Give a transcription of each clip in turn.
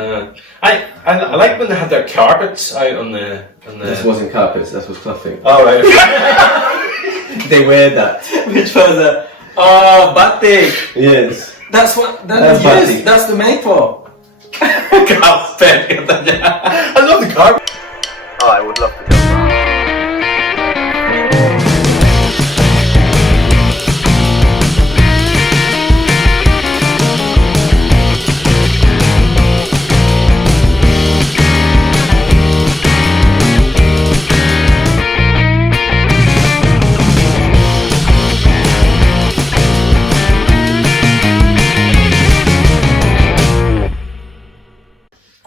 I like when they had their carpets out on the. This wasn't carpets, that was clothing. Oh right. They wear that. Which was batik. Yes. That's what That's batik. That's the made for. Carpet katanya. I love the carpet. Oh, I would love to go.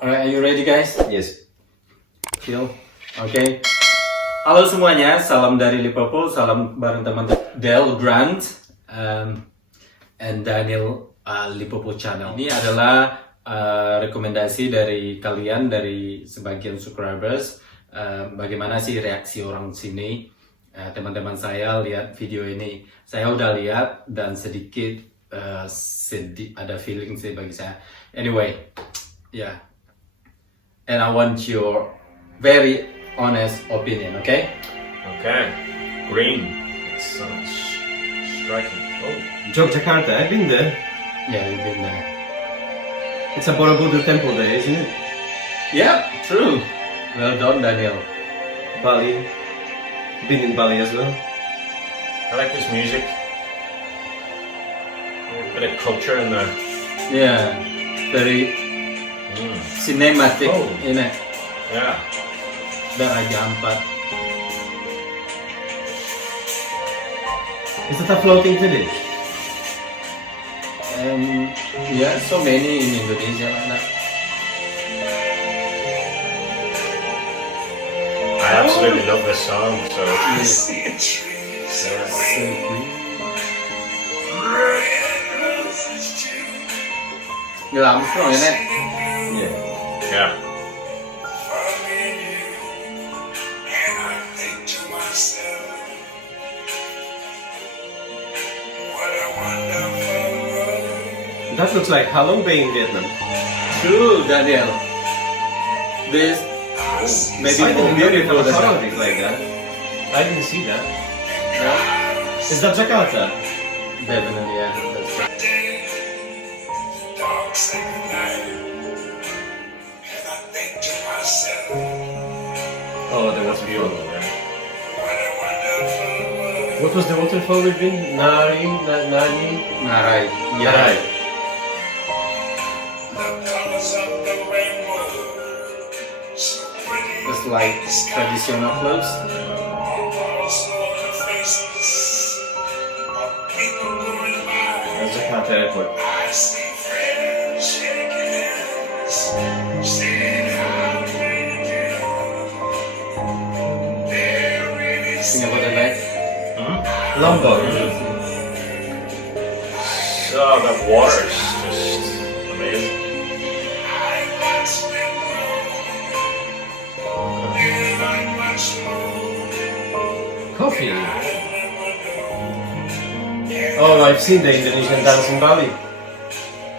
Alright, are you ready guys? Yes. Chill. Oke. Halo semuanya, salam dari Liverpool, salam bareng teman Del Grant and Daniel Liverpool Channel. Ini adalah rekomendasi dari kalian, dari sebagian subscribers. Bagaimana sih reaksi orang sini? Teman-teman saya lihat video ini, saya udah lihat dan sedikit ada feeling sih bagi saya. Anyway, yeah. And I want your very honest opinion, okay? Okay. Green. It's striking. Oh. Yogyakarta, I've been there. Yeah, you've been there. It's a Borobudur temple there, isn't it? Yeah, true. Well done, Daniel. Bali. Been in Bali as well. I like this music. A bit of culture in there. Yeah, very cinematic, Oh. ini. Yeah. Dan Raja Ampat. Is it a floating village? Yeah, so many in Indonesia lah. I absolutely love this song. So. Neil Armstrong, isn't it? Yeah. Yeah. That looks like Halong Bay in Vietnam. True, Daniel. This maybe I more didn't know beautiful it was than around it like that. I didn't see that. Yeah, Is that Jakarta? definitely, yeah. That's right. Oh, the waterfall. What was the waterfall we've been? Nari? Narai. Narai. It's like traditional clothes. That's Jakarta Airport. Think about the night. Lombok. So the water is just amazing. Coffee. Oh, I've seen the Indonesian dance in Bali.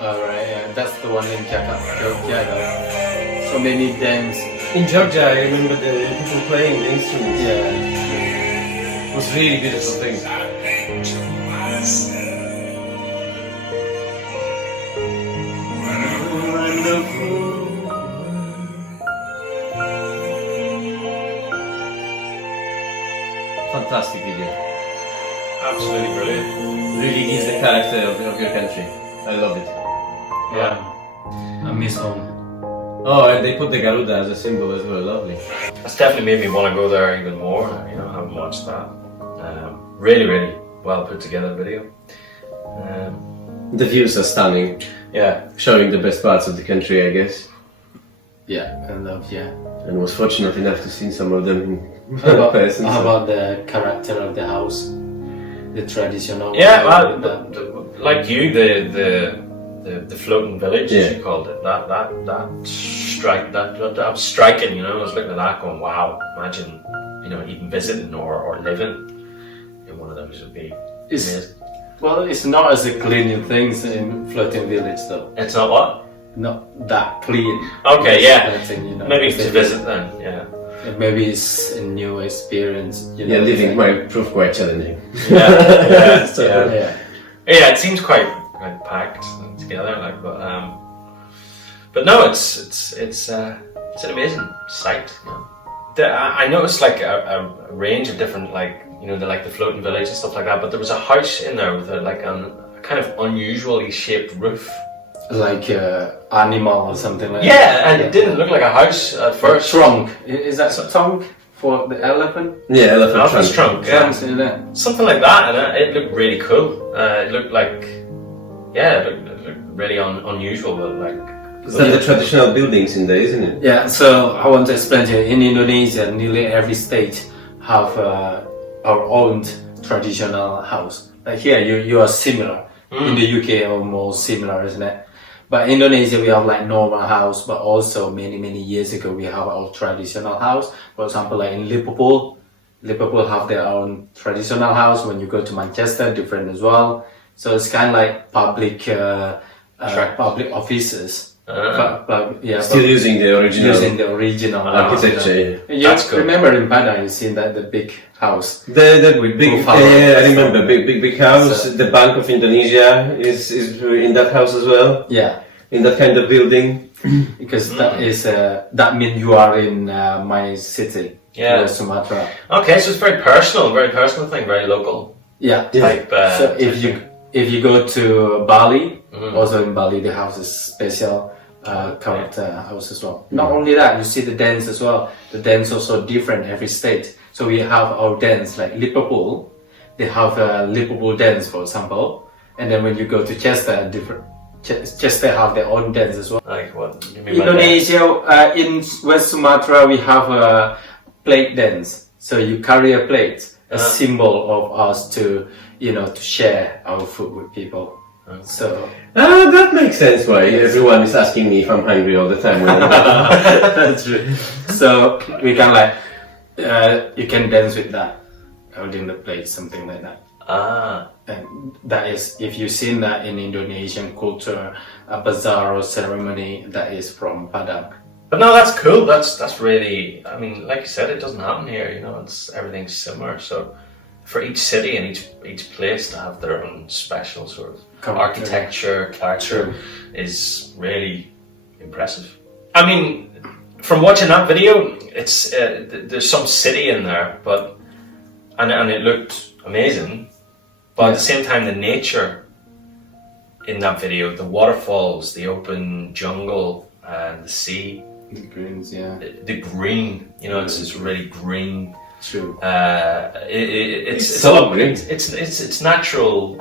Alright, yeah, that's the one in Jakarta. Though. So many dance. In Georgia, I remember the people playing the instruments. Yeah. It was really beautiful thing. Fantastic video. Absolutely brilliant. Really gives the character of your country. I love it. Yeah. I miss home. Oh, and they put the Garuda as a symbol as well. Lovely. That's definitely made me want to go there even more. You know, I haven't watched that. Really, really well put together video. The views are stunning, Yeah. showing the best parts of the country, I guess. Yeah, I love, yeah. And was fortunate enough to see some of them in How about, person. how about the character of the house? The traditional. Yeah, well, like you, the floating village, as Yeah. you called it. That was striking. You know, I was looking at that, going, "Wow! Imagine, you know, even visiting or living in one of those would be It's, amazing." well, it's not as a clean things in floating village though. It's not what? not that clean. Okay, yeah. That thing, you know, Maybe because to visit then. Yeah. maybe it's a new experience. You know, Yeah, living might prove quite challenging. Yeah. Yeah. So, Yeah. Yeah, it seems quite packed together, like, but no, it's an amazing sight. You know. I noticed like a range of different, like, you know, the floating village and stuff like that. But there was a house in there with a kind of unusually shaped roof. Like animal or something like that. Yeah, and it didn't look like a house at first. Trunk. Is that trunk for the elephant? yeah, elephant Elephant's trunk. trunk, yeah. Trunks in there. Something like that, and it looked really cool. It looked like, yeah, it looked really unusual, but like. Is that the traditional buildings in there, isn't it? Yeah, so I want to explain to you, in Indonesia, nearly every state have our own traditional house. Like here, you are similar. In the UK, almost similar, isn't it? But in Indonesia, we have like normal house, but also many years ago, we have our traditional house. For example, like in Liverpool have their own traditional house. When you go to Manchester, different as well. So it's kind of like public offices. Yeah, Still using the original architecture. You That's good. remember in Padang, you seen that the big house. The big I remember big house. The Bank of Indonesia is in that house as well. Yeah, In that kind of building. because that is that means you are in my city. Yeah. Sumatra. Okay, so it's very personal thing, very local Yeah. type. So if you go to Bali, also in Bali the house is special character house as well. Not only that, you see the dance as well. The dance also different every state. So we have our dance like Liverpool. They have a Liverpool dance, for example. And then when you go to Chester, Chester have their own dance as well. Like what? You mean by Indonesia, in West Sumatra, we have a plate dance. So you carry a plate, a symbol of us to, you know, to share our food with people. So That makes sense why everyone is asking me if I'm hungry all the time. that's true. So we can like, you can dance with that, holding the plate, something like that. And that is, if you've seen that in Indonesian culture, a bazaar or ceremony, that is from Padang. But no, that's cool. That's really. I mean, like you said, it doesn't happen here. You know, everything's similar. So for each city and each place to have their own special sort of architecture, character is really impressive. I mean, from watching that video, it's there's some city in there, but and it looked amazing. But at the same time, the nature in that video, the waterfalls, the open jungle, the sea, The greens, yeah. the green, you know, it's really green. True. It's so green. It's natural.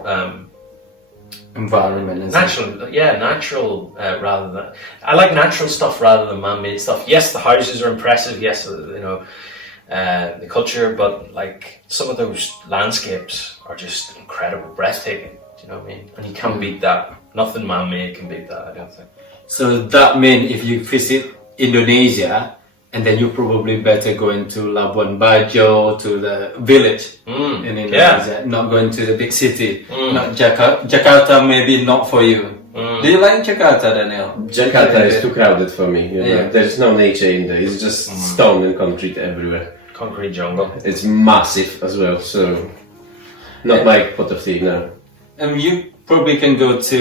Environment. Isn't Natural rather than. I like natural stuff rather than man-made stuff. Yes, the houses are impressive. Yes, you know, the culture, but like some of those landscapes are just incredible, breathtaking. Do you know what I mean? And you can't beat that. Nothing man-made can beat that, I don't think. So that means if you visit Indonesia, and then you probably better go into Labuan Bajo, to the village in Indonesia, not going to the big city. Not Jakarta. Jakarta maybe not for you. Do you like Jakarta, Daniel? Jakarta is too crowded for me. You know? There's no nature in there. It's just stone and concrete everywhere. Concrete jungle. It's massive as well, so not like Potofsy, no. And you probably can go to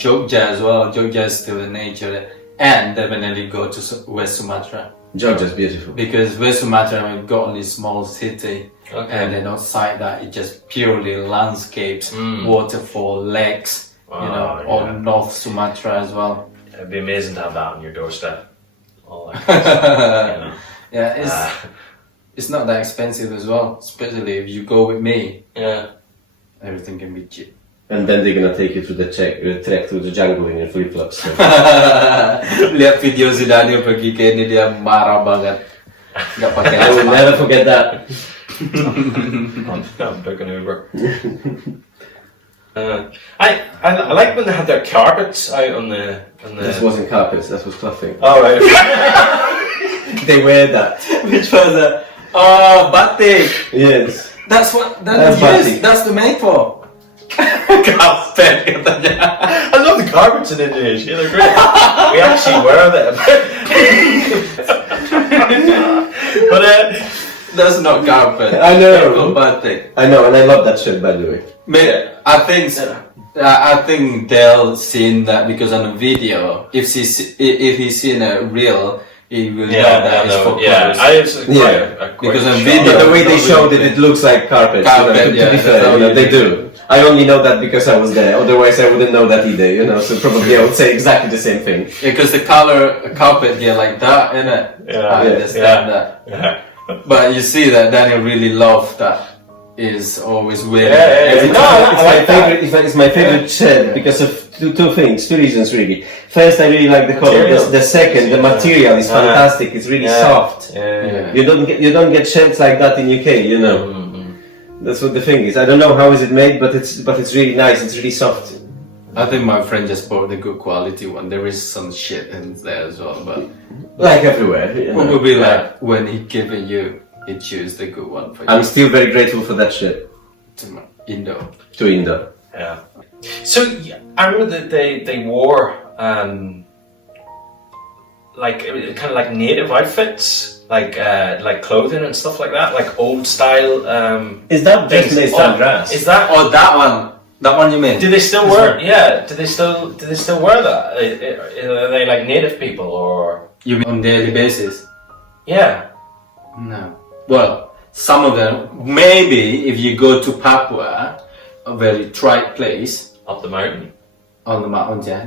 Jogja as well. Jogja is still a nature, and definitely go to West Sumatra. Georgia's beautiful. Because West Sumatra, we've got only small city, and then outside that, it's just purely landscapes, waterfall, lakes, you know, on North Sumatra as well. It'd be amazing to have that on your doorstep. All that kind of stuff, you know. Yeah, it's not that expensive as well, especially if you go with me. Yeah. Everything can be cheap. And then they're gonna take you to the trek through the jungle in your flip-flops. So. Lihat video si Daniel pergi ke ini, dia marah banget. Gak pakai I will never forget that. I'm taking Uber. I like when they had their carpets out on the. This wasn't carpets, that was clothing. Oh right. They wear that. Which was batik. Yes. That's what That's batik. that's the make for. Carpet katanya. I love the carpets in Indonesia. They're great. We actually wear them. But That's not carpet. I know. Batik. I know, and I love that shirt, by the way. I think they'll seen that because on the video, if he's seen a real, he will know that it's for clothes. Because on video, But the way they showed it, it looks like carpet. Carpet, to be fair, they do. I only know that because I was there. Otherwise, I wouldn't know that either. So probably I would say exactly the same thing. Because the color carpet, like that, innit? I understand that. Yeah. But you see that Daniel really loved that. Is always wearing. It's my favorite shirt because of two reasons really. First, I really like the color. The second, the material is fantastic. It's really soft. You don't get shirts like that in UK. That's what the thing is. I don't know how is it made, but it's really nice. It's really soft. I think my friend just bought the good quality one. There is some shit in there as well, but like everywhere. Probably like when he given you. He choose the good one for you. I'm still very grateful for that shirt. Indo. To Indo. Yeah. So I remember that they wore like kind of like native outfits, like clothing and stuff like that, like old style. Is that just lace on grass? Is that? Oh, that one. That one you mean? Do they still wear? Yeah. Do they still wear that? Are they like native people or? You mean on daily basis? Yeah. No. Well, some of them, maybe if you go to Papua, a very dry place. Up the mountain. On the mountains, yeah,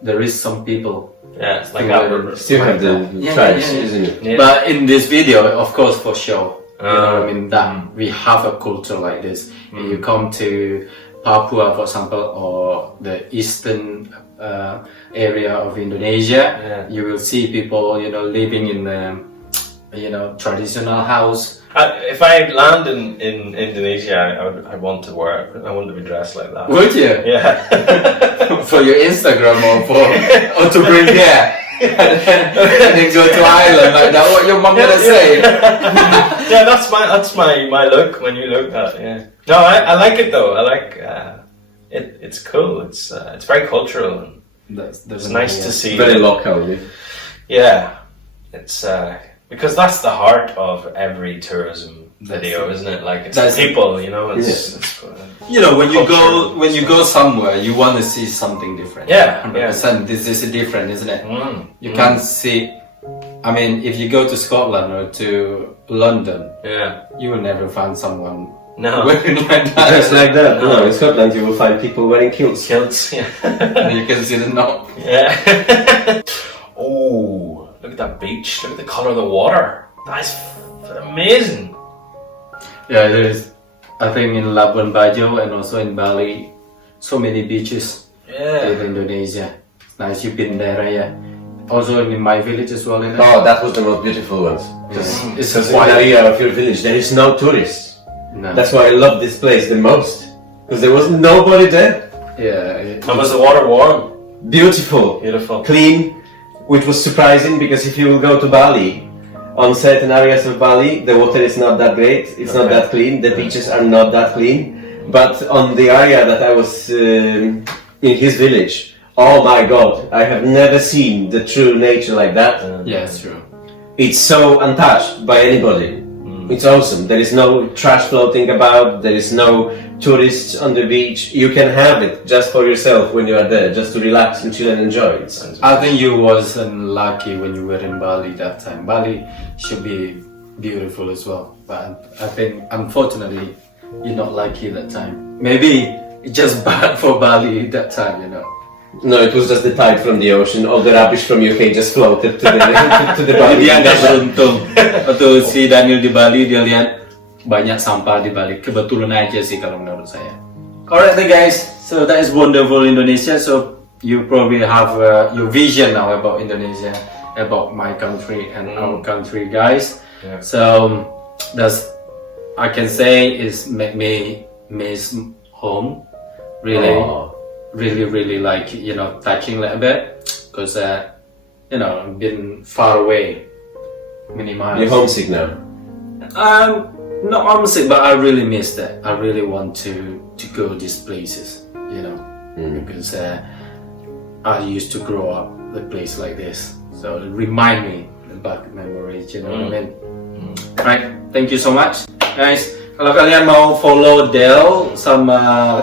there is some people. Yeah, it's like still have the tribes, isn't it? Yeah. But in this video, of course, for show. You know what I mean? That we have a culture like this. If you come to Papua, for example, or the eastern area of Indonesia, you will see people, living in traditional house. If I land in Indonesia, I want to be dressed like that. Would you? Yeah. For your Instagram or to bring there. And then go to Ireland like that. What your mum gonna say? Yeah, that's my look when you look at it. Yeah. No, I like it though. I like it. It's cool. It's very cultural. And it's nice to see. Very local. Yeah. It's because that's the heart of every tourism video, isn't it? Like it's the people, It's when you go somewhere, you want to see something different. Yeah, 100%. This is different, isn't it? You can't see. I mean, if you go to Scotland or to London, you will never find someone wearing like that. Just like that. No, in Scotland you will find people wearing kilts. Kilts, yeah. You can see the knob. Yeah. Oh. Look at that beach. Look at the color of the water. That's amazing. Yeah, there is. I think in Labuan Bajo and also in Bali, so many beaches. Yeah. In Indonesia. It's nice. You've been there, yeah. Also in my village as well. Oh, that was the most beautiful ones. It's in the area of your village. There is no tourists. No. That's why I love this place the most, because there was nobody there. Yeah. And was the water warm? Beautiful. Clean. Which was surprising because if you will go to Bali, on certain areas of Bali, the water is not that great, it's not that clean, the beaches are not that clean. But on the area that I was in his village, oh my god, I have never seen the true nature like that. Yeah, it's true. It's so untouched by anybody. It's awesome. There is no trash floating about, there is no tourists on the beach. You can have it just for yourself when you are there, just to relax and chill and enjoy it. I think you wasn't lucky when you were in Bali that time. Bali should be beautiful as well, but I think unfortunately you're not lucky that time. Maybe it's just bad for Bali that time, No, it was just the tide from the ocean. All the rubbish from UK just floated to the Bali. Dia nggak beruntung. Waktu si Daniel di Bali, dia lihat banyak sampah di Bali. Kebetulan aja sih kalau menurut saya. Alright then guys, so that is wonderful Indonesia. So you probably have your vision now about Indonesia, about my country and our country, guys. Yeah. So that's I can say is make me miss home, really. Really like touching a little bit because I've been far away many miles. You're homesick now? I'm not homesick, but I really miss that. I really want to go these places. because I used to grow up the place like this, so it remind me about memories, what I mean. Right, thank you so much, guys. Kalau kalian mau follow Del sama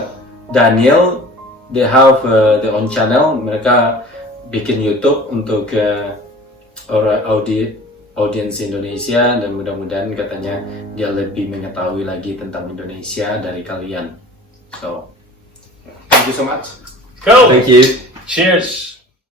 Daniel, they have their own channel. Mereka bikin YouTube untuk audiens Indonesia, dan mudah-mudahan katanya dia lebih mengetahui lagi tentang Indonesia dari kalian. So, thank you so much. Cool. Thank you. Cheers.